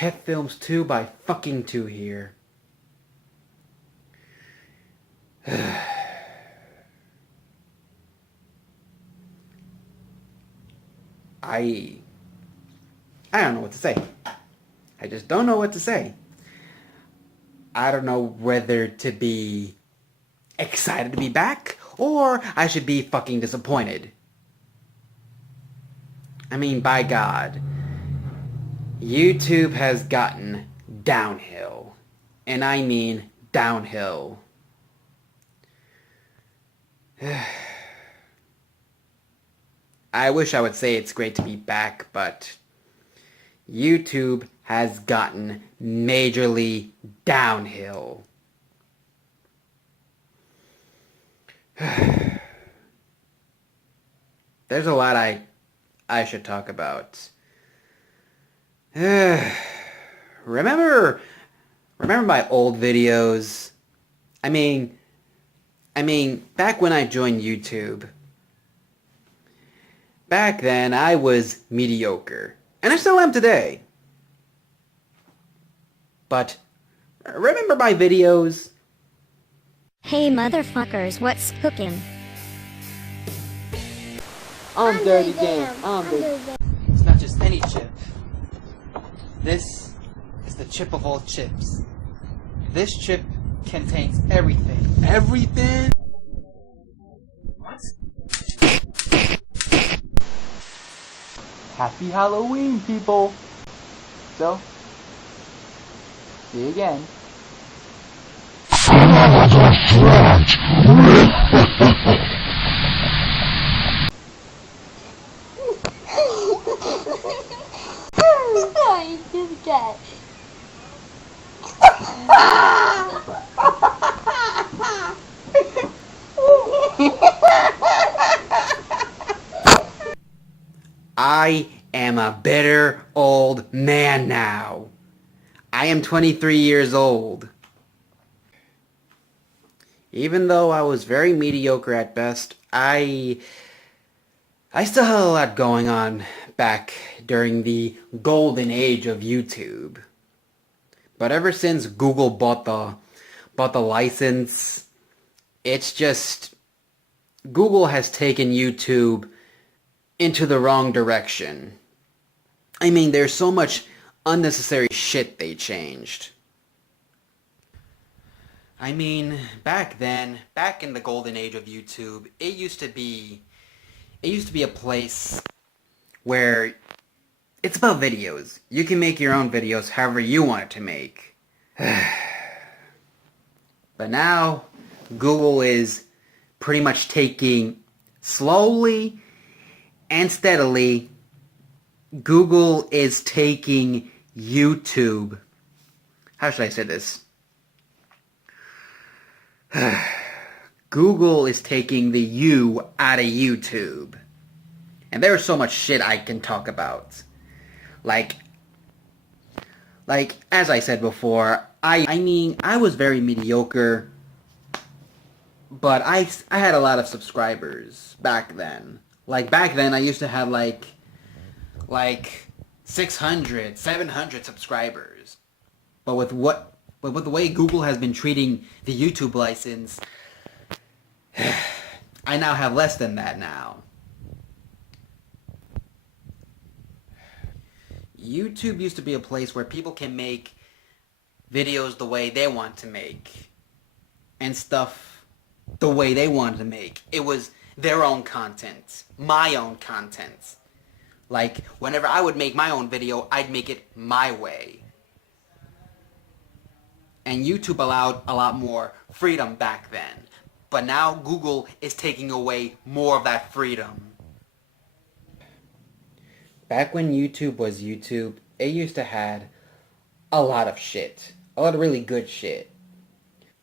Cat Films 2 by fucking 2 here. I don't know what to say. I just don't know what to say. I don't know whether to be excited to be back or I should be fucking disappointed. I mean, by God, YouTube has gotten downhill. And I mean downhill. I wish I would say it's great to be back, but YouTube has gotten majorly downhill. There's a lot I should talk about. Remember my old videos? I mean, back when I joined YouTube. Back then, I was mediocre. And I still am today. But, remember my videos? Hey motherfuckers, what's cooking? I'm Dirty Dan. I'm Dirty Dan. It's not just any chip. This is the chip of all chips. This chip contains everything. Everything? What? Happy Halloween, people! So, see you again. I just got. I am a bitter old man now. I am 23 years old. Even though I was very mediocre at best, I still had a lot going on back during the golden age of YouTube. But ever since Google bought the license, it's just Google has taken YouTube into the wrong direction. I mean, there's so much unnecessary shit they changed. I mean, back then, back in the golden age of YouTube, it used to be a place where it's about videos. You can make your own videos however you want it to make. But now, Google is pretty much taking slowly and steadily, Google is taking YouTube. How should I say this? Google is taking the U out of YouTube. And there's so much shit I can talk about. Like, as I said before, I mean, I was very mediocre, but I had a lot of subscribers back then. Like, back then, I used to have, like 600, 700 subscribers. But with the way Google has been treating the YouTube license, I now have less than that now. YouTube used to be a place where people can make videos the way they want to make. And stuff the way they wanted to make. It was their own content. My own content. Like, whenever I would make my own video, I'd make it my way. And YouTube allowed a lot more freedom back then. But now Google is taking away more of that freedom. Back when YouTube was YouTube, it used to have a lot of shit. A lot of really good shit.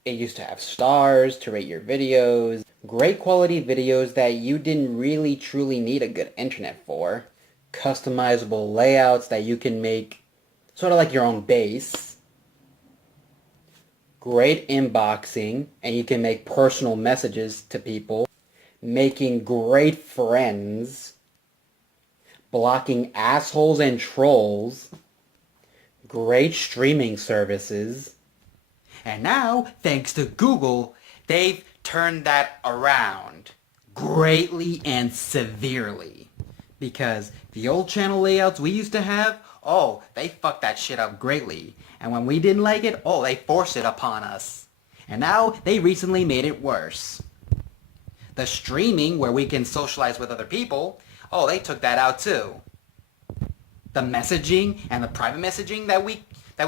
It used to have stars to rate your videos. Great quality videos that you didn't really truly need a good internet for. Customizable layouts that you can make sort of like your own base. Great inboxing, and you can make personal messages to people. Making great friends. Blocking assholes and trolls. great streaming services. And now, thanks to Google, they've turned that around greatly and severely. Because the old channel layouts we used to have, oh, they fucked that shit up greatly. And when we didn't like it, oh, they forced it upon us. And now, they recently made it worse. The streaming, where we can socialize with other people, oh, they took that out too. The messaging and the private messaging that we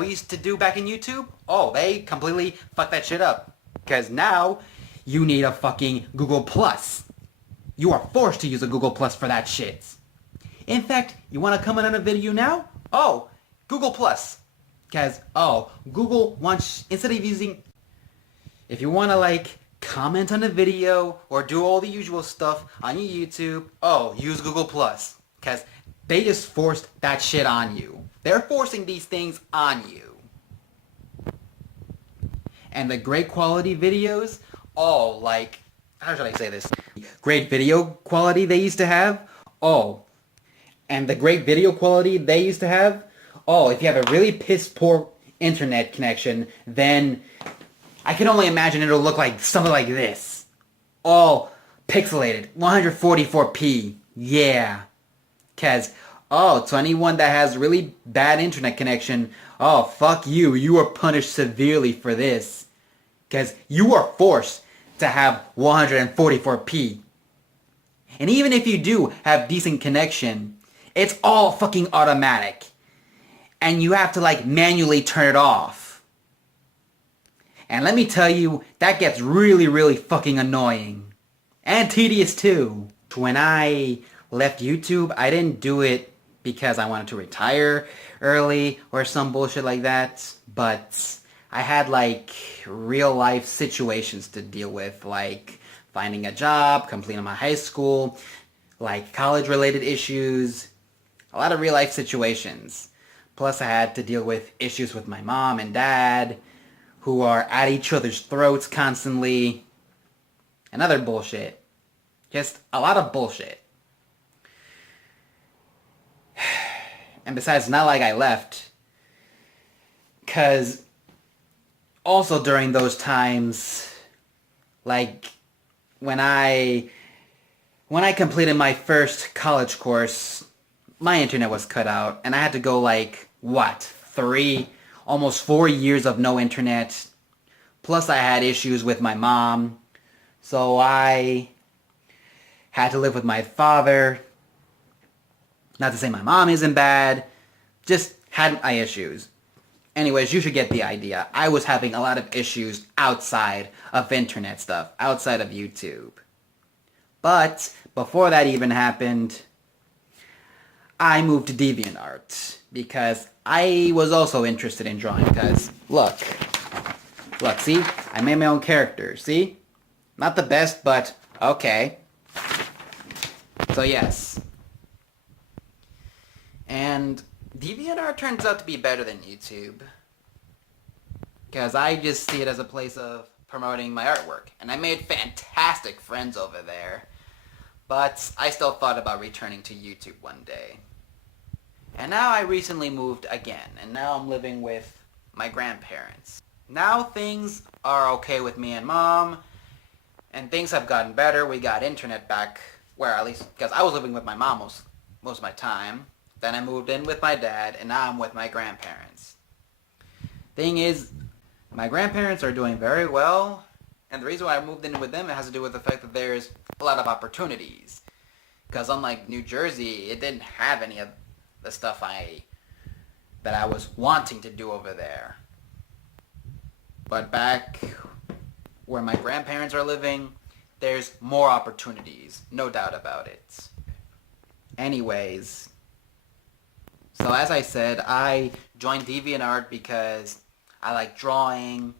used to do back in YouTube, oh, they completely fucked that shit up. Because now, you need a fucking Google Plus. You are forced to use a Google Plus for that shit. In fact, you want to comment on a video now? Oh, Google Plus. Because, oh, Google wants, instead of using, if you want to like, comment on a video or do all the usual stuff on your YouTube, oh, use Google Plus. Because they just forced that shit on you. They're forcing these things on you. And the great quality videos, oh, like, how should I say this? Great video quality they used to have, oh. And the great video quality they used to have, oh, if you have a really piss poor internet connection, then I can only imagine it'll look like something like this. All pixelated, 144p, yeah. Cause, oh, to anyone that has really bad internet connection, oh, fuck you, you are punished severely for this. Cause you are forced to have 144p. And even if you do have decent connection, it's all fucking automatic. And you have to like manually turn it off. And let me tell you, that gets really, really fucking annoying. And tedious too. When I left YouTube, I didn't do it because I wanted to retire early or some bullshit like that. But I had like real life situations to deal with, like finding a job, completing my high school, like college related issues, a lot of real life situations. Plus I had to deal with issues with my mom and dad, who are at each other's throats constantly, and other bullshit. Just a lot of bullshit. And besides, not like I left, cause also during those times, like when I completed my first college course, my internet was cut out, and I had to go like, what, almost 4 years of no internet. Plus I had issues with my mom, so I had to live with my father. Not to say my mom isn't bad, just had my issues. Anyways, you should get the idea. I was having a lot of issues outside of internet stuff, outside of YouTube. But before that even happened, I moved to DeviantArt because I was also interested in drawing. Because look, see, I made my own character. See, not the best, but okay. So yes, and DeviantArt turns out to be better than YouTube because I just see it as a place of promoting my artwork, and I made fantastic friends over there. But I still thought about returning to YouTube one day. And now I recently moved again, and now I'm living with my grandparents. Now things are okay with me and Mom, and things have gotten better. We got internet back, where at least, because I was living with my mom most of my time. Then I moved in with my dad, and now I'm with my grandparents. Thing is, my grandparents are doing very well, and the reason why I moved in with them, it has to do with the fact that there's a lot of opportunities. Because unlike New Jersey, it didn't have any of the stuff that I was wanting to do over there. But back where my grandparents are living, there's more opportunities, no doubt about it. Anyways, so as I said, I joined DeviantArt because I like drawing,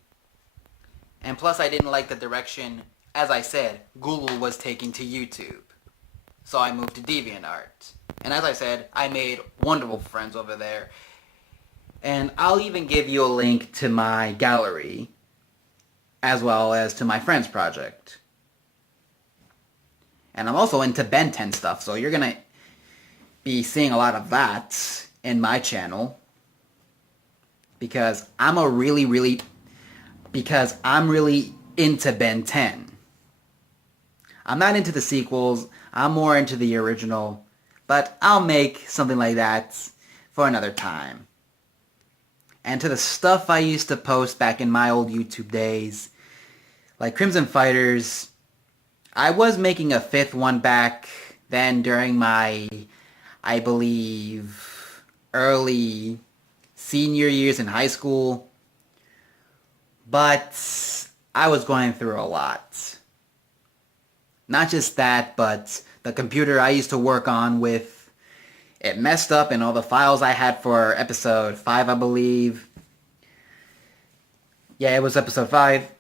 and plus I didn't like the direction, as I said, Google was taking to YouTube. So I moved to DeviantArt. And as I said, I made wonderful friends over there. And I'll even give you a link to my gallery, as well as to my friend's project. And I'm also into Ben 10 stuff, so you're gonna be seeing a lot of that in my channel. because I'm really into Ben 10. I'm not into the sequels. I'm more into the original, but I'll make something like that for another time. And to the stuff I used to post back in my old YouTube days, like Crimson Fighters, I was making a fifth one back then during my, I believe, early senior years in high school, but I was going through a lot. Not just that, but the computer I used to work on with, it messed up and all the files I had for episode 5, I believe. Yeah, it was episode 5.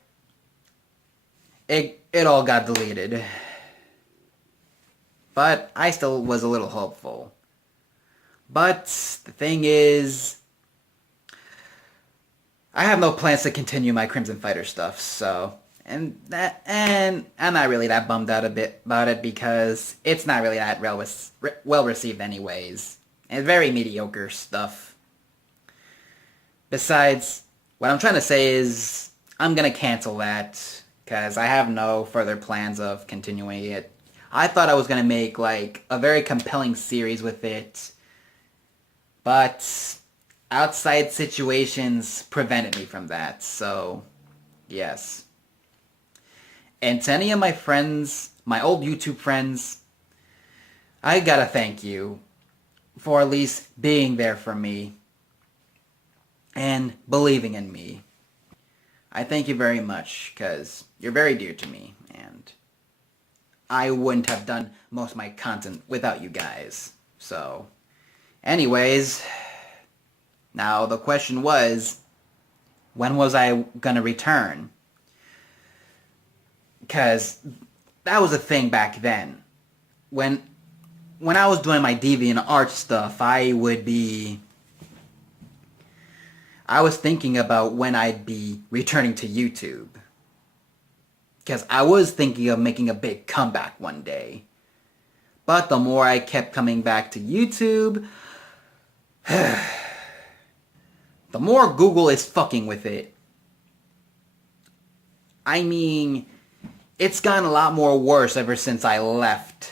It all got deleted. But I still was a little hopeful. But the thing is, I have no plans to continue my Crimson Fighter stuff, so and I'm not really that bummed out a bit about it because it's not really that well received anyways. And very mediocre stuff. Besides, what I'm trying to say is I'm gonna cancel that because I have no further plans of continuing it. I thought I was gonna make like a very compelling series with it, but outside situations prevented me from that, so yes. And to any of my friends, my old YouTube friends, I gotta thank you for at least being there for me and believing in me. I thank you very much, because you're very dear to me, and I wouldn't have done most of my content without you guys. So, anyways, now the question was, when was I gonna return? Because that was a thing back then. When I was doing my DeviantArt stuff, I was thinking about when I'd be returning to YouTube. Because I was thinking of making a big comeback one day. But the more I kept coming back to YouTube, the more Google is fucking with it. I mean, it's gotten a lot more worse ever since I left.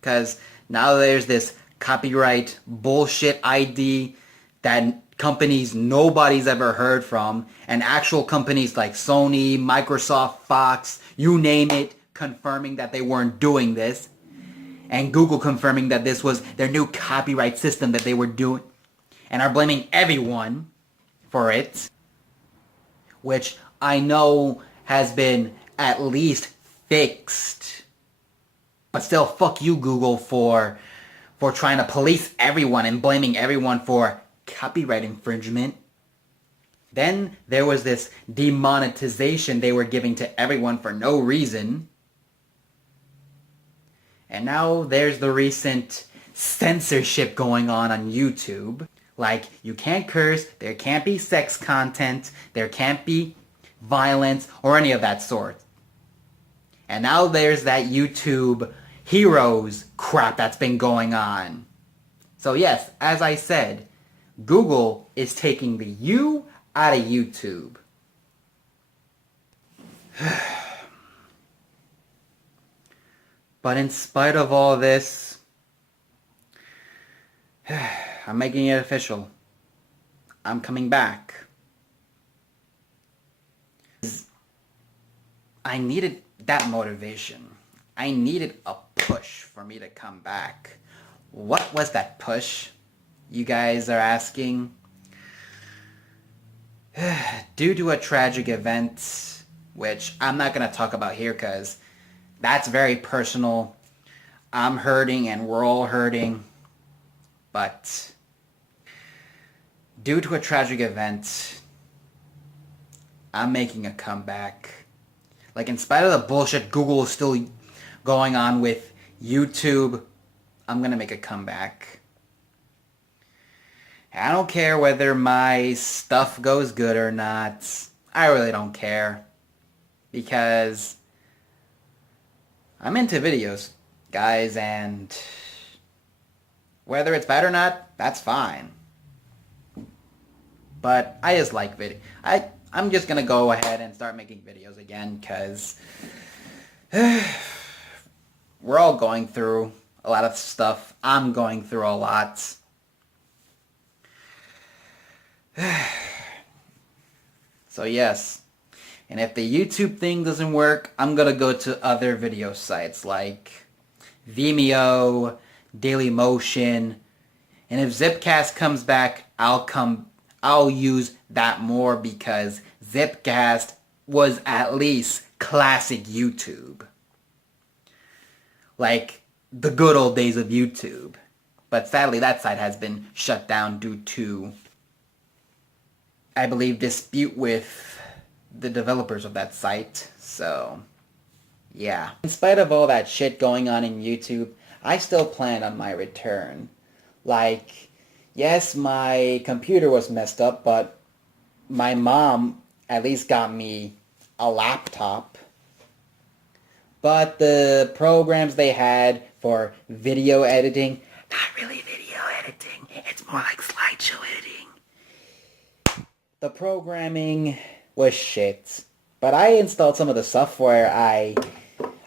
Because now there's this copyright bullshit ID that companies nobody's ever heard from, and actual companies like Sony, Microsoft, Fox, you name it, confirming that they weren't doing this, and Google confirming that this was their new copyright system that they were doing, and are blaming everyone for it, which I know has been at least fixed. But still, fuck you, Google, for trying to police everyone and blaming everyone for copyright infringement. Then there was this demonetization they were giving to everyone for no reason. And now there's the recent censorship going on YouTube. Like, you can't curse, there can't be sex content, there can't be violence, or any of that sort. And now there's that YouTube Heroes crap that's been going on. So yes, as I said, Google is taking the U out of YouTube. But in spite of all this, I'm making it official. I'm coming back. I needed that motivation. I needed a push for me to come back. What was that push? You guys are asking. Due to a tragic event, which I'm not going to talk about here because that's very personal. I'm hurting and we're all hurting. But due to a tragic event, I'm making a comeback. Like, in spite of the bullshit Google is still going on with YouTube, I'm gonna make a comeback. I don't care whether my stuff goes good or not. I really don't care. Because I'm into videos, guys, and whether it's bad or not, that's fine. But I just like video. I'm just gonna go ahead and start making videos again because we're all going through a lot of stuff. I'm going through a lot. So yes. And if the YouTube thing doesn't work, I'm gonna go to other video sites like Vimeo, Dailymotion, and if Zipcast comes back, I'll use that more because Zipcast was at least classic YouTube. Like the good old days of YouTube. But sadly that site has been shut down due to, I believe, dispute with the developers of that site. So, yeah. In spite of all that shit going on in YouTube, I still plan on my return. Like, yes, my computer was messed up, but my mom at least got me a laptop. But the programs they had for video editing, not really video editing, it's more like slideshow editing. The programming was shit. But I installed some of the software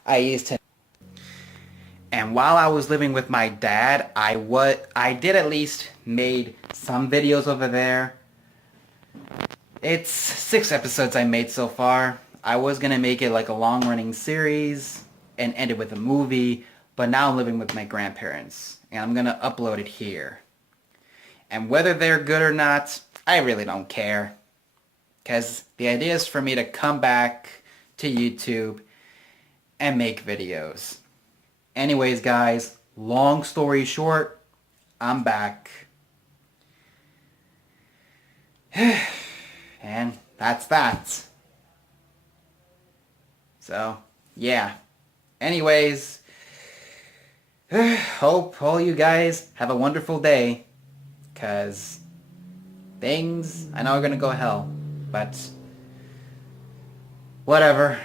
I used to. And while I was living with my dad, I did at least made some videos over there. It's 6 episodes I made so far. I was gonna make it like a long-running series and end it with a movie, but now I'm living with my grandparents, and I'm gonna upload it here. And whether they're good or not, I really don't care. Because the idea is for me to come back to YouTube and make videos. Anyways, guys, long story short, I'm back. And that's that. So, yeah. Anyways, hope all you guys have a wonderful day. Because things, I know, are going to go hell. But whatever.